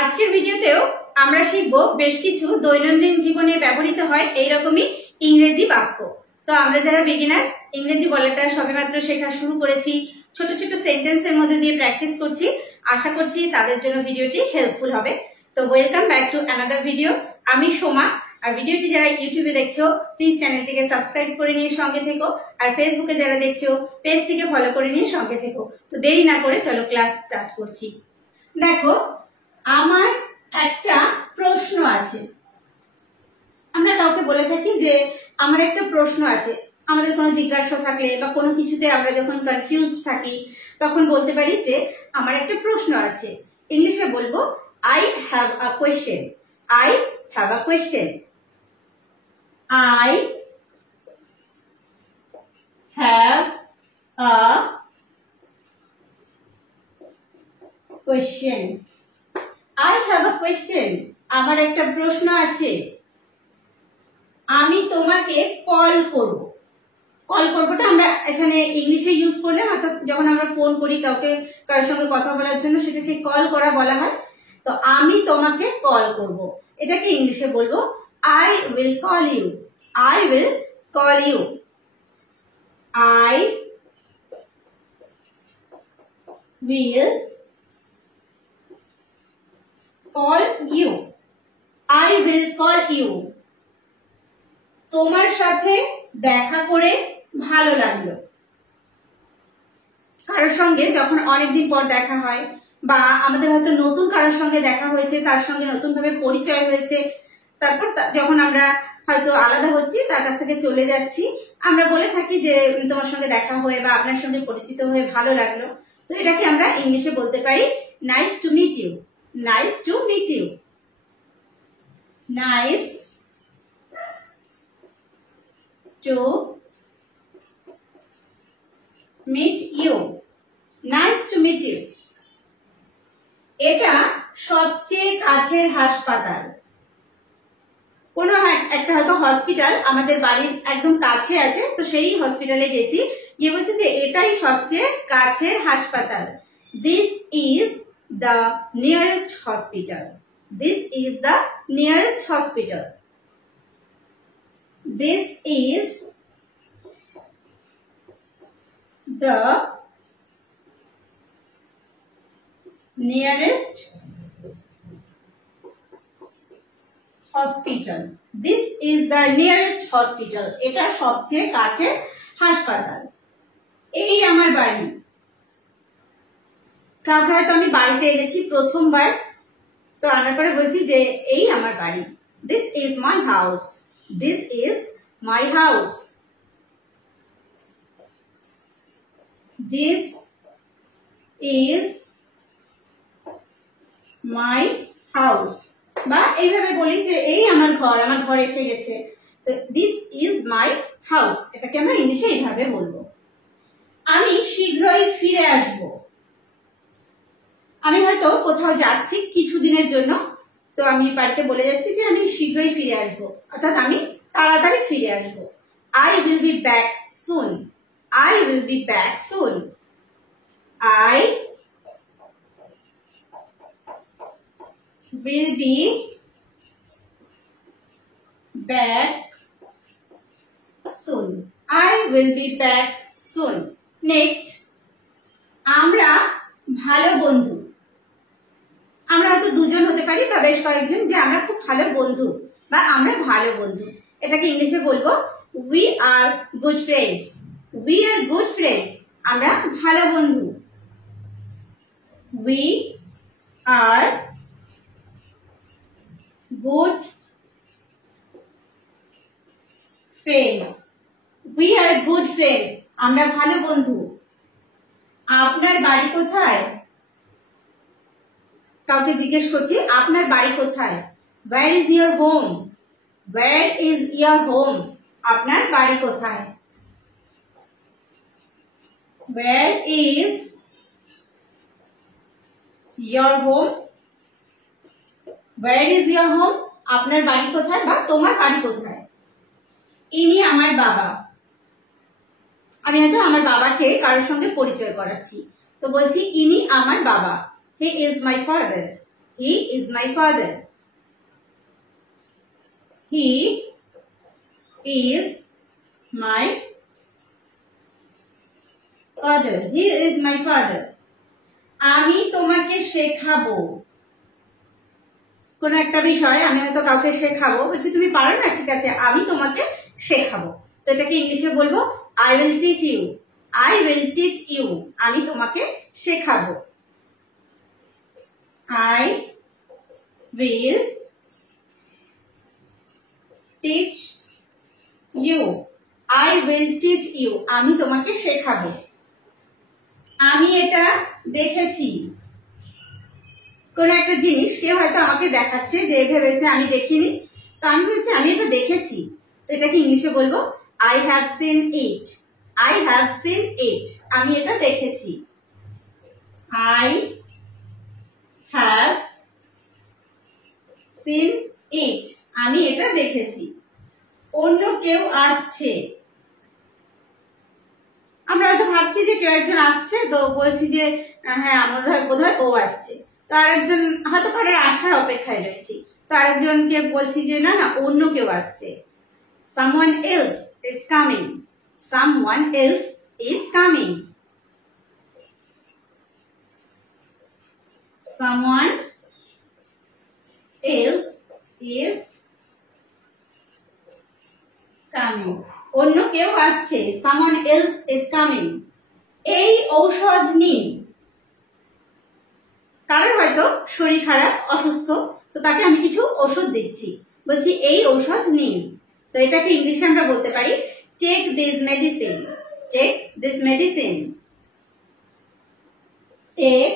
আজকের ভিডিওতেও আমরা শিখব বেশ কিছু দৈনন্দিন জীবনে ব্যবহৃত হয় এইরকমই ইংরেজি বাক্য। তো আমরা যারা বিগিনার্স, ইংরেজি বলাটা সবেমাত্র শেখা শুরু করেছি, ছোট ছোট সেন্টেন্সের মধ্যে দিয়ে প্র্যাকটিস করছি, আশা করছি তাদের জন্য ভিডিওটি হেল্পফুল হবে। তো welcome back to another video. আমি সোমা। আর ভিডিওটি যারা ইউটিউবে দেখছো প্লিজ চ্যানেলটিকে সাবস্ক্রাইব করে নিয়ে সঙ্গে থেকো, আর ফেসবুকে যারা দেখছো পেজটিকে ফলো করে নিয়ে সঙ্গে থেকো। তো দেরি না করে চলো ক্লাস স্টার্ট করছি। দেখো, আমার একটা প্রশ্ন আছে। আমরা কাউকে বলে থাকি যে আমার একটা প্রশ্ন আছে। আমাদের কোনো জিজ্ঞাসা থাকলে বা কোনো কিছুতে আমরা যখন কনফিউজড থাকি তখন বলতে পারি যে আমার একটা প্রশ্ন আছে। ইংলিশে বলবো I have a question. I have a question. I have a question. I have a question. আমার একটা প্রশ্ন আছে। আমি তোমাকে কল করব। কল করবোটা আমরা এখানে ইংলিশে ইউজ করলে, অর্থাৎ যখন আমরা ফোন করি কাউকে, কারোর সঙ্গে কথা বলার জন্য, সেটাকে কল করা বলা হয়। তো আমি তোমাকে কল করব, এটাকে ইংলিশে বলবো I will call you. I will call you. I will call you. I will call you. তোমার সাথে দেখা করে ভালো লাগলো। কারোর সঙ্গে যখন অনেকদিন পর দেখা হয়, বা আমাদের হয়তো নতুন কারোর সঙ্গে দেখা হয়েছে, তার সঙ্গে নতুন ভাবে পরিচয় হয়েছে, তারপর যখন আমরা হয়তো আলাদা হচ্ছি, তার কাছ থেকে চলে যাচ্ছি, আমরা বলে থাকি যে তোমার সঙ্গে দেখা হয়ে বা আপনার সঙ্গে পরিচিত হয়ে ভালো লাগলো। তো এটাকে আমরা ইংলিশে বলতে পারি nice to meet you. Nice to meet you. Nice to meet you. Nice to meet you. এটা সবচেয়ে কাছের হাসপাতাল। কোনো একটা হয়তো হসপিটাল আমাদের বাড়ির একদম কাছে আছে, তো সেই হসপিটালে গেছি, গিয়ে বলছে যে এটাই সবচেয়ে কাছের হাসপাতাল। This is the nearest hospital. This is the nearest hospital. This is the nearest hospital. This is the nearest hospital. এটা সবচেয়ে কাছের হাসপাতাল। এই আমার বাড়ি। কাউকে হয়তো আমি বাড়িতে এনেছি প্রথমবার, তো আনার পরে বলছি যে এই আমার বাড়ি। This is my house. This is my house. This is my house. বা এইভাবে বলি যে এই আমার ঘর, আমার ঘর এসে গেছে। তো this is my house, এটাকে আমরা ইংলিশে এইভাবে বলবো। আমি শীঘ্রই ফিরে আসবো। আমি হয়তো কোথাও যাচ্ছি কিছুদিনের জন্য, তো আমি বাড়িতে বলে যাচ্ছি যে আমি শীঘ্রই ফিরে আসবো, অর্থাৎ আমি তাড়াতাড়ি ফিরে আসবো। I will be back soon. I will be back soon. I will be back soon. I will be back soon. Next, আমরা ভালো বন্ধু। আমরা হয়তো দুজন হতে পারি বা বেশ কয়েকজন, যে আমরা খুব ভালো বন্ধু বা আমরা ভালো বন্ধু। এটাকে ইংলিশে বলবো we are good friends. We are good friends. আমরা ভালো বন্ধু। We are good friends. We are good friends. আমরা ভালো বন্ধু। আপনার বাড়ি কোথায়? কাউকে জিজ্ঞেস করছি আপনার বাড়ি কোথায়। Where is your home? Where is your home? আপনার বাড়ি কোথায়? Where is your home? Where is your home? আপনার বাড়ি কোথায় বা তোমার বাড়ি কোথায়? ইনি আমার বাবা। আমি হয়তো আমার বাবাকে কারোর সঙ্গে পরিচয় করাচ্ছি, তো বলছি ইনি আমার বাবা। He is my father. He is my father. He is my father. He is my father. আমি তোমাকে শেখাবো কোন একটা বিষয়, আমি হয়তো কাউকে শেখাবো, বলছি তুমি পারো না, ঠিক আছে আমি তোমাকে শেখাবো। তো এটাকে ইংলিশে বলবো I will teach you. I will teach you, আমি তোমাকে শেখাবো। I will teach you. I will teach you, আমি তোমাকে শেখাবো। আমি এটা দেখেছি, কোন একটা জিনিস কেউ হয়তো আমাকে দেখাচ্ছে, যে ভেবেছে আমি দেখিনি, তো আমি বলছি আমি এটা দেখেছি। তো এটাকে ইংলিশে বলবো I have seen it. I have seen ইট, আমি এটা দেখেছি। আই হ্যাভ সিন ইট, আমি এটা দেখেছি। অন্য কেউ আসছে, আমরা হয়তো ভাবছি যে কেউ একজন আসছে, তো বলছি যে হ্যাঁ আমার বোধহয় ও আসছে। তো আরেকজন হয়তো কারোর আসার অপেক্ষায় রয়েছি, তো আরেকজনকে বলছি যে না না অন্য কেউ আসছে। someone else is coming. someone else is coming. someone else is coming. অন্য কেউ আসছে, someone else is coming. এই ঔষধ নিন, কারোর হয়তো শরীর খারাপ, অসুস্থ, তো তাকে আমি কিছু ওষুধ দিচ্ছি, বলছি এই ঔষধ নিন। তো এটাকে ইংলিশে আমরা বলতে পারি take this medicine. Take this medicine. Take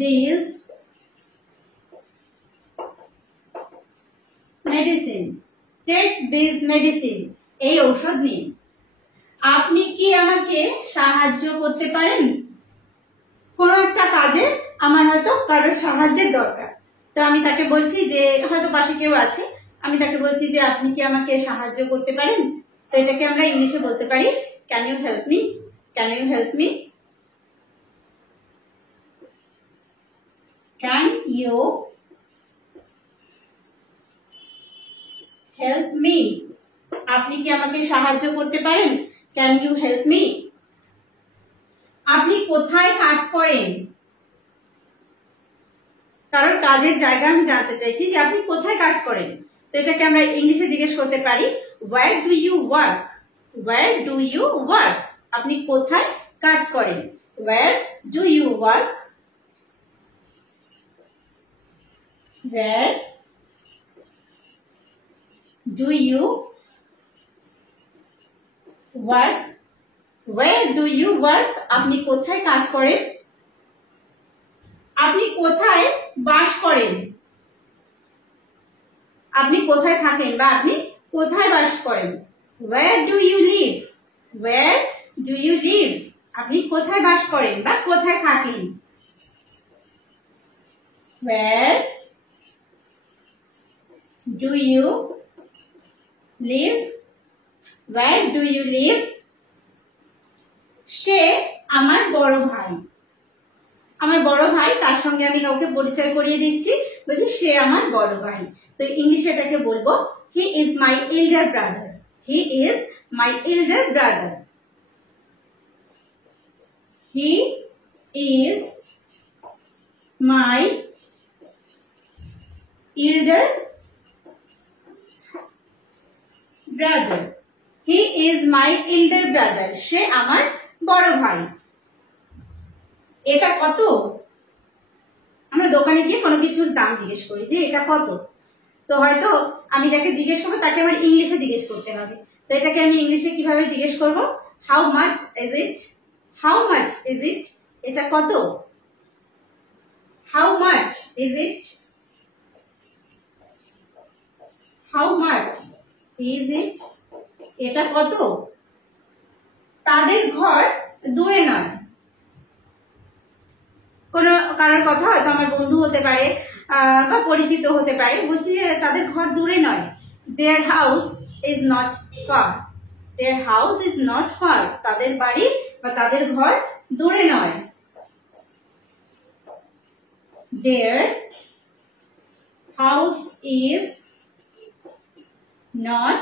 this medicine. Take this medicine, এই ঔষধ নিন। আপনি কি আমাকে সাহায্য করতে পারেন? কোন একটা কাজে আমার হয়তো কারোর সাহায্যের দরকার, তো আমি তাকে বলছি যে হয়তো পাশে কেউ আছে, আমি তাকে বলছি যে আপনি কি আমাকে সাহায্য করতে পারেন? তো এটাকে আমরা ইংলিশে বলতে পারি can you help me. Can you help me. Can you help me, আপনি কি আমাকে সাহায্য করতে পারেন? Can you help me. আপনি কোথায় কাজ করেন? কারোর কাজের জায়গা আমি জানতে চাইছি যে আপনি কোথায় কাজ করেন, তো এটাকে আমরা ইংলিশে জিজ্ঞেস করতে পারি where do you work? where do you work? আপনি কোথায় কাজ করেন? where do you work? where do you work? where do you work? আপনি কোথায় কাজ করেন? আপনি কোথায় বাস করেন? আপনি কোথায় থাকেন বা আপনি কোথায় বাস করেন? where do you live? where do you live? আপনি কোথায় বাস করেন বা কোথায় থাকেন? where do you live? where do you live? সে আমার বড় ভাই। আমার বড় ভাই, তার সঙ্গে আমি ওকে পরিচয় করিয়ে দিচ্ছি, বলছি সে আমার বড় ভাই। তো ইংলিশে এটাকে বলবো he is my elder brother. He is my elder brother. He is my elder brother. He is my elder brother, সে আমার বড় ভাই। এটা কত? আমরা দোকানে গিয়ে কোনো কিছুর দাম জিজ্ঞেস করি যে এটা কত, তো হয়তো আমি যাকে জিজ্ঞেস করবো তাকে আমার ইংলিশে জিজ্ঞেস করতে হবে। তো এটাকে আমি ইংলিশে কিভাবে জিজ্ঞেস করব? How much is it? How much is it? এটা কত? How much is it? How much is it? এটা কত? তাদের ঘর দূরে নয়। কোনো কারোর কথা হয়তো আমার বন্ধু হতে পারে বা পরিচিত হতে পারে, বলছি যে তাদের ঘর দূরে নয়। Their house is not far. Their house is not far, তাদের বাড়ি বা তাদের ঘর দূরে নয়। Their house is not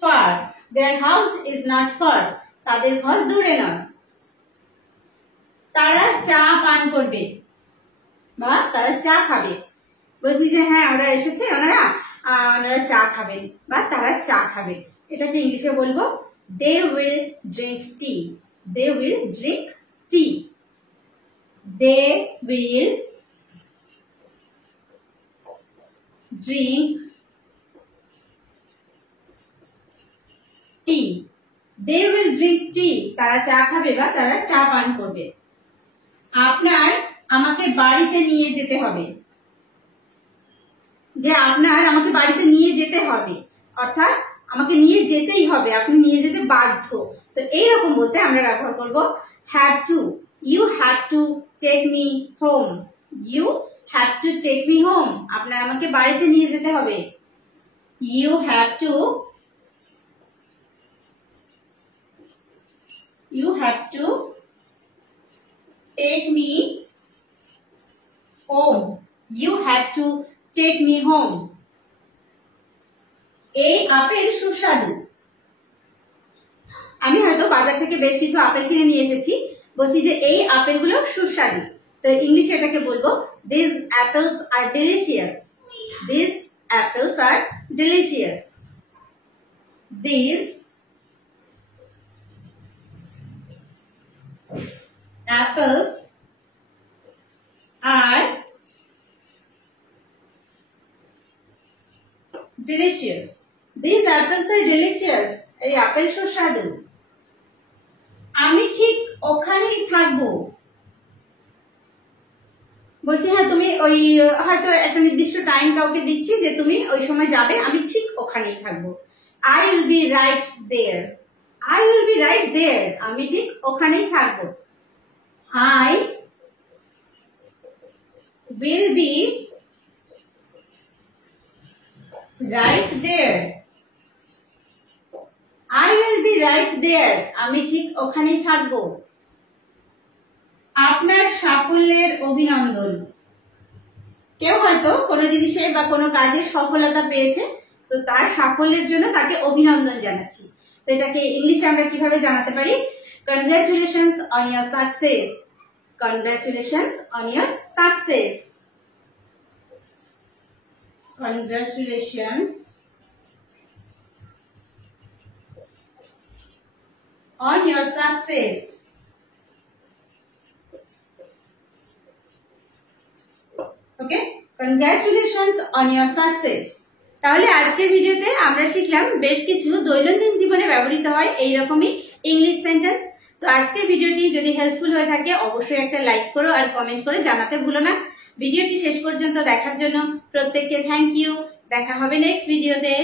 far. Their house is not far. তাদের ঘর দূরে নয়। তারা চা পান করবে বা তারা চা খাবে। বলছি যে হ্যাঁ ওরা এসেছে, ওনারা চা খাবেন বা তারা চা খাবে। এটাকে ইংলিশে বলবো they will drink tea. They will drink tea. They will drink tea. They will drink tea. তারা চা খাবে বা তারা চা পান করবে। আপনার আমাকে বাড়িতে নিয়ে যেতে হবে, যে আপনার আমাকে বাড়িতে নিয়ে যেতে হবে, অর্থাৎ আমাকে নিয়ে যেতেই হবে, আপনি নিয়ে যেতে বাধ্য। তো এইরকম বলতে আমরা ব্যবহার করব have to. You have to take me home. You have to take me home. আপনার আমাকে বাড়িতে নিয়ে যেতে হবে। You have to take me home. You have to take me home. এই আপেল সুস্বাদু। আমি হয়তো বাজার থেকে বেশ কিছু আপেল কিনে নিয়ে এসেছি, বলছি যে এই আপেলগুলো সুস্বাদু। তো ইংলিশে এটাকে বলবো these apples are delicious. These apples are delicious. These apples are delicious. These apples are delicious. এই আপেল সুস্বাদু। আমি ঠিক ওখানেই থাকবো। বলছি হ্যাঁ তুমি ওই হয়তো একটা নির্দিষ্ট টাইম কাউকে দিচ্ছি যে তুমি ওই সময় যাবে, আমি ঠিক ওখানেই থাকবো। I will be right there. I will be right there. আমি ঠিক ওখানেই থাকবো। I will be right there. I will be right there. আমি ঠিক ওখানেই থাকবো। আপনার সাফল্যের অভিনন্দন। কেউ হয়তো কোনো জিনিসে বা কোনো কাজে সফলতা পেয়েছে, তো তার সাফল্যের জন্য তাকে অভিনন্দন জানাচ্ছি। তো এটাকে ইংলিশে আমরা কিভাবে জানাতে পারি? Congratulations on your success. Congratulations on your success. Congratulations on your success. Okay, congratulations on your success. তাহলে আজকের ভিডিওতে আমরা শিখলাম বেশ কিছু দৈনন্দিন জীবনে ব্যবহৃত হয় এইরকমই ইংলিশ সেন্টেন্স। তো আজকের ভিডিওটি যদি হেল্পফুল হয়ে থাকে অবশ্যই একটা লাইক করো আর কমেন্ট করে জানাতে ভুলো না। ভিডিওটি শেষ পর্যন্ত দেখার জন্য প্রত্যেককে থ্যাংক ইউ। দেখা হবে নেক্সট ভিডিওতে।